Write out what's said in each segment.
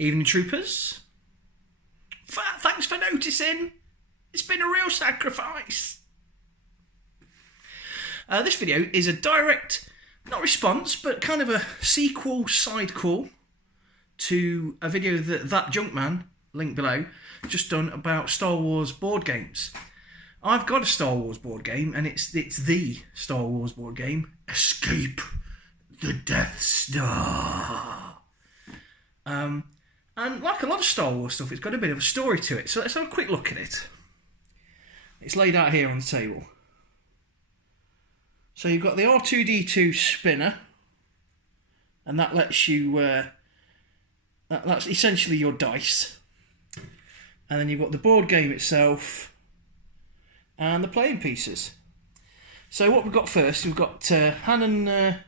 Evening troopers. Thanks for noticing. It's been a real sacrifice. This video is a direct, not response, but kind of a sequel side call to a video that ThatJunkman, link below, just done about Star Wars board games. I've got a Star Wars board game, and it's the Star Wars board game, Escape the Death Star. And like a lot of Star Wars stuff, it's got a bit of a story to it. So let's have a quick look at it. It's laid out here on the table. So you've got the R2-D2 spinner, and that lets you, that's essentially your dice. And then you've got the board game itself, and the playing pieces. So what we've got first, we've got Han and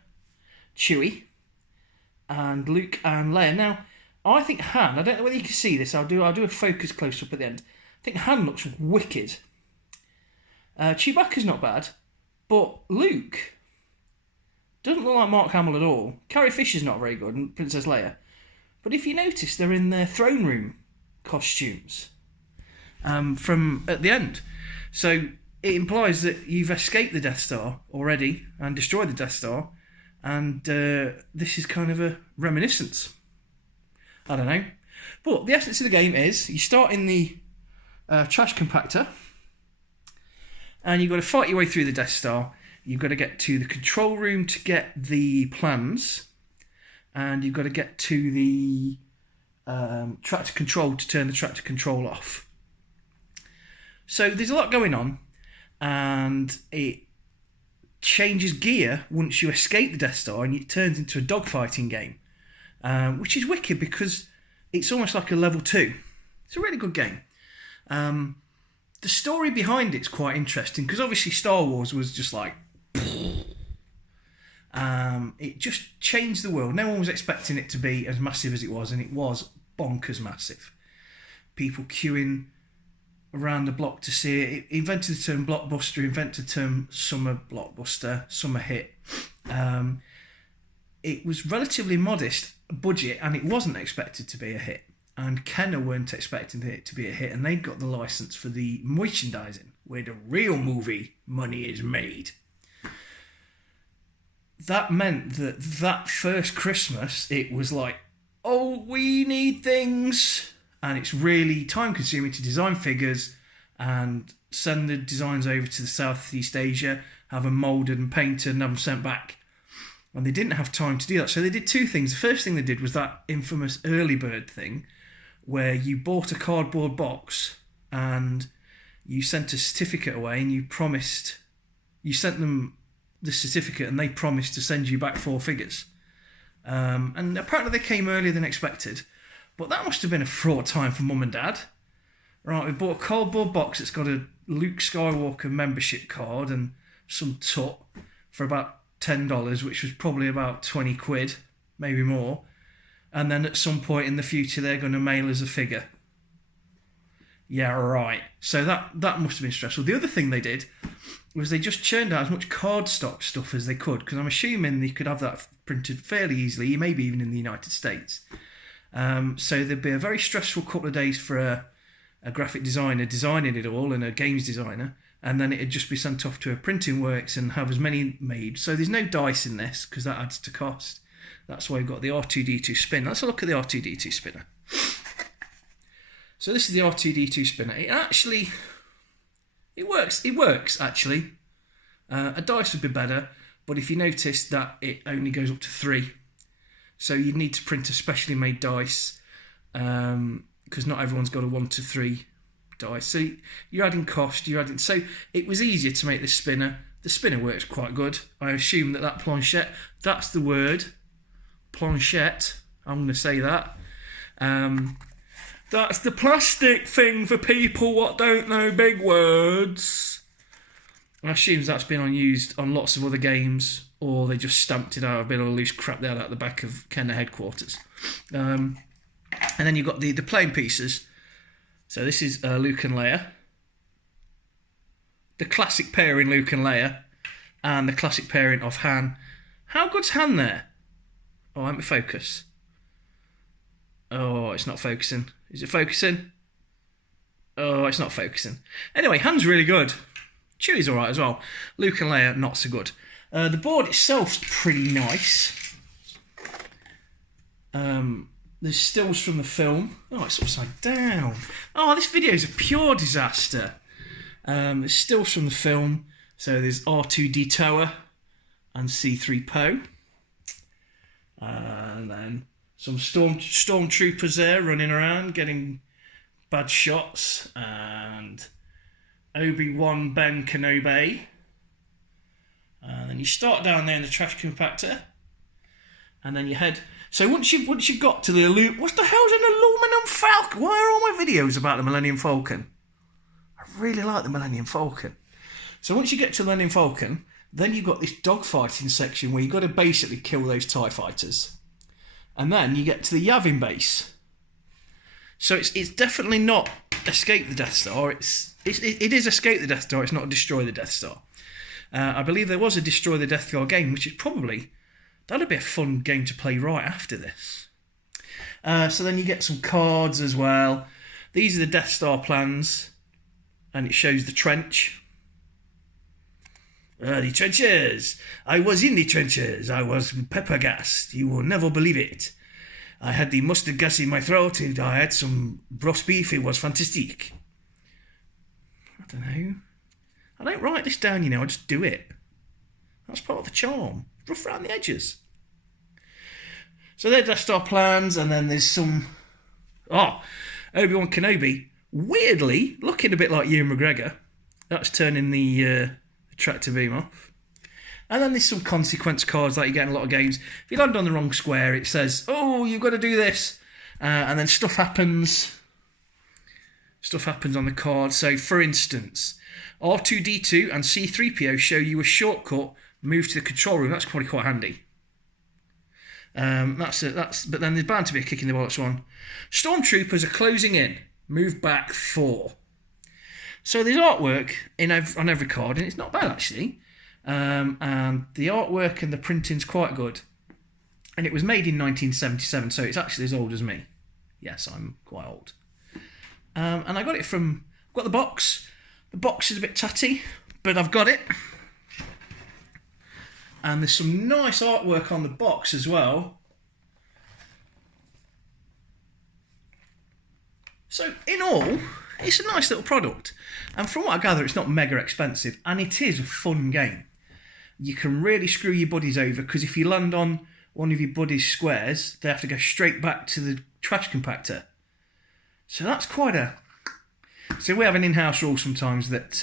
Chewie, and Luke and Leia. Now, I think Han, I don't know whether you can see this, I'll do a focus close-up at the end. I think Han looks wicked. Chewbacca's not bad, but Luke doesn't look like Mark Hamill at all. Carrie Fisher's not very good, and Princess Leia. But if you notice, they're in their throne room costumes from at the end. So it implies that you've escaped the Death Star already and destroyed the Death Star, and this is kind of a reminiscence. I don't know. But the essence of the game is you start in the trash compactor, and you've got to fight your way through the Death Star. You've got to get to the control room to get the plans, and you've got to get to the tractor control to turn the tractor control off. So there's a lot going on, and it changes gear once you escape the Death Star, and it turns into a dogfighting game, which is wicked because it's almost like a level 2. It's a really good game. The story behind it's quite interesting because obviously Star Wars was just like, it just changed the world. No one was expecting it to be as massive as it was, and it was bonkers massive. People queuing around the block to see it. It invented the term blockbuster, invented the term summer blockbuster, summer hit. It was relatively modest budget, and it wasn't expected to be a hit. And Kenner weren't expecting it to be a hit, and they got the license for the merchandising, where the real movie money is made. That meant that first Christmas, it was like, oh, we need things. And it's really time-consuming to design figures and send the designs over to the Southeast Asia, have them moulded and painted and have them sent back. And they didn't have time to do that. So they did two things. The first thing they did was that infamous early bird thing, where you bought a cardboard box and you sent a certificate away, and you sent them the certificate, and they promised to send you back 4 figures. And apparently they came earlier than expected. But that must have been a fraught time for Mum and Dad. Right, we bought a cardboard box that's got a Luke Skywalker membership card and some tut for about $10, which was probably about 20 quid, maybe more. And then at some point in the future, they're going to mail us a figure. Yeah, right. So that must have been stressful. The other thing they did was they just churned out as much cardstock stuff as they could, because I'm assuming they could have that printed fairly easily, maybe even in the United States. So there'd be a very stressful couple of days for a graphic designer designing it all, and a games designer, and then it'd just be sent off to a printing works and have as many made. So there's no dice in this because that adds to cost. That's why we've got the R2-D2 spinner. Let's have a look at the R2-D2 spinner. So this is the R2-D2 spinner. It works actually. A dice would be better, but if you notice that it only goes up to 3. So you'd need to print a specially made dice, because not everyone's got a 1 to 3 dice. So you're adding cost, so it was easier to make this spinner. The spinner works quite good. I assume that planchette, that's the word, planchette, I'm going to say that. That's the plastic thing for people what don't know big words. I assume that's been used on lots of other games, or they just stamped it out, a bit of loose crap they had out the back of Kenner headquarters. And then you've got the playing pieces. So this is Luke and Leia. The classic pairing Luke and Leia, and the classic pairing of Han. How good's Han there? Oh, let me focus. Oh, Oh, it's not focusing. Is it focusing? Oh, it's not focusing. Anyway, Han's really good. Chewie's alright as well. Luke and Leia, not so good. The board itself's pretty nice. There's stills from the film. Oh, it's upside down. Oh, this video's a pure disaster. There's stills from the film. So there's R2-D2 and C3PO. And then some stormtroopers there running around getting bad shots. And Obi-Wan, Ben Kenobi. And then you start down there in the trash compactor. And then you head... So once you've got to the... What the hell's an aluminum falcon? Why are all my videos about the Millennium Falcon? I really like the Millennium Falcon. So once you get to the Millennium Falcon, then you've got this dogfighting section where you've got to basically kill those TIE fighters. And then you get to the Yavin base. So it's definitely not escape the Death Star. It is escape the Death Star. It's not destroy the Death Star. I believe there was a destroy the Death Star game, which is probably... That'll be a fun game to play right after this. So then you get some cards as well. These are the Death Star plans. And it shows the trench. The trenches. I was in the trenches. I was pepper gassed. You will never believe it. I had the mustard gas in my throat. And I had some roast beef. It was fantastic. I don't know. I don't write this down, you know. I just do it. That's part of the charm. Rough around the edges. So they're Death Star plans, and then there's some... Obi-Wan Kenobi, weirdly, looking a bit like Ewan McGregor. That's turning the tractor beam off. And then there's some consequence cards like you get in a lot of games. If you land on the wrong square, it says, oh, you've got to do this. And then stuff happens. Stuff happens on the card. So, for instance, R2-D2 and C3PO show you a shortcut. Move to the control room. That's probably quite handy. But then there's bound to be a kick in the bollocks one. Stormtroopers are closing in. Move back 4. So there's artwork on every card, and it's not bad actually. And the artwork and the printing's quite good. And it was made in 1977, so it's actually as old as me. Yes, I'm quite old. And I got it from... I've got the box. The box is a bit tatty, but I've got it. And there's some nice artwork on the box as well. So, in all, it's a nice little product. And from what I gather, it's not mega expensive. And it is a fun game. You can really screw your buddies over, because if you land on one of your buddies' squares, they have to go straight back to the trash compactor. So that's quite a... So we have an in-house rule sometimes that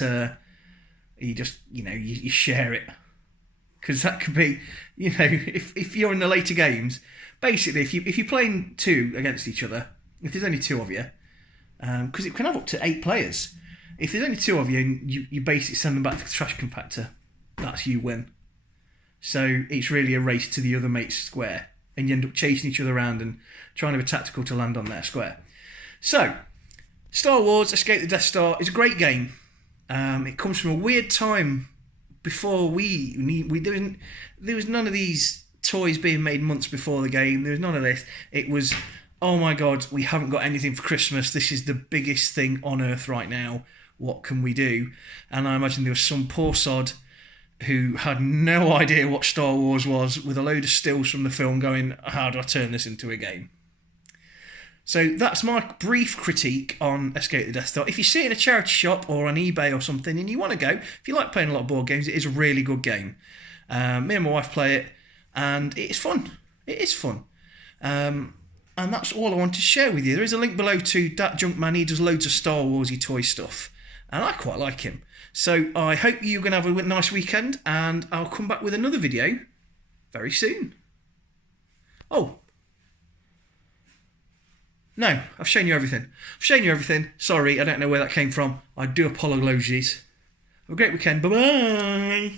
you just, you share it. Because that could be, if you're in the later games, basically, if you're playing 2 against each other, if there's only 2 of you, because it can have up to 8 players. If there's only 2 of you, and you basically send them back to the trash compactor, that's you win. So it's really a race to the other mate's square, and you end up chasing each other around and trying to be tactical to land on their square. So, Star Wars Escape the Death Star is a great game. It comes from a weird time. Before there was none of these toys being made months before the game. There was none of this. It was, oh my God, we haven't got anything for Christmas. This is the biggest thing on earth right now. What can we do? And I imagine there was some poor sod who had no idea what Star Wars was, with a load of stills from the film going, how do I turn this into a game? So that's my brief critique on Escape the Death Star. If you see it in a charity shop or on eBay or something and you want to go, if you like playing a lot of board games, it is a really good game. Me and my wife play it, and it is fun. It is fun. And that's all I wanted to share with you. There is a link below to ThatJunkman. He does loads of Star Warsy toy stuff, and I quite like him. So I hope you're going to have a nice weekend, and I'll come back with another video very soon. Oh. No, I've shown you everything. I've shown you everything. Sorry, I don't know where that came from. I do apologise. Have a great weekend. Bye-bye.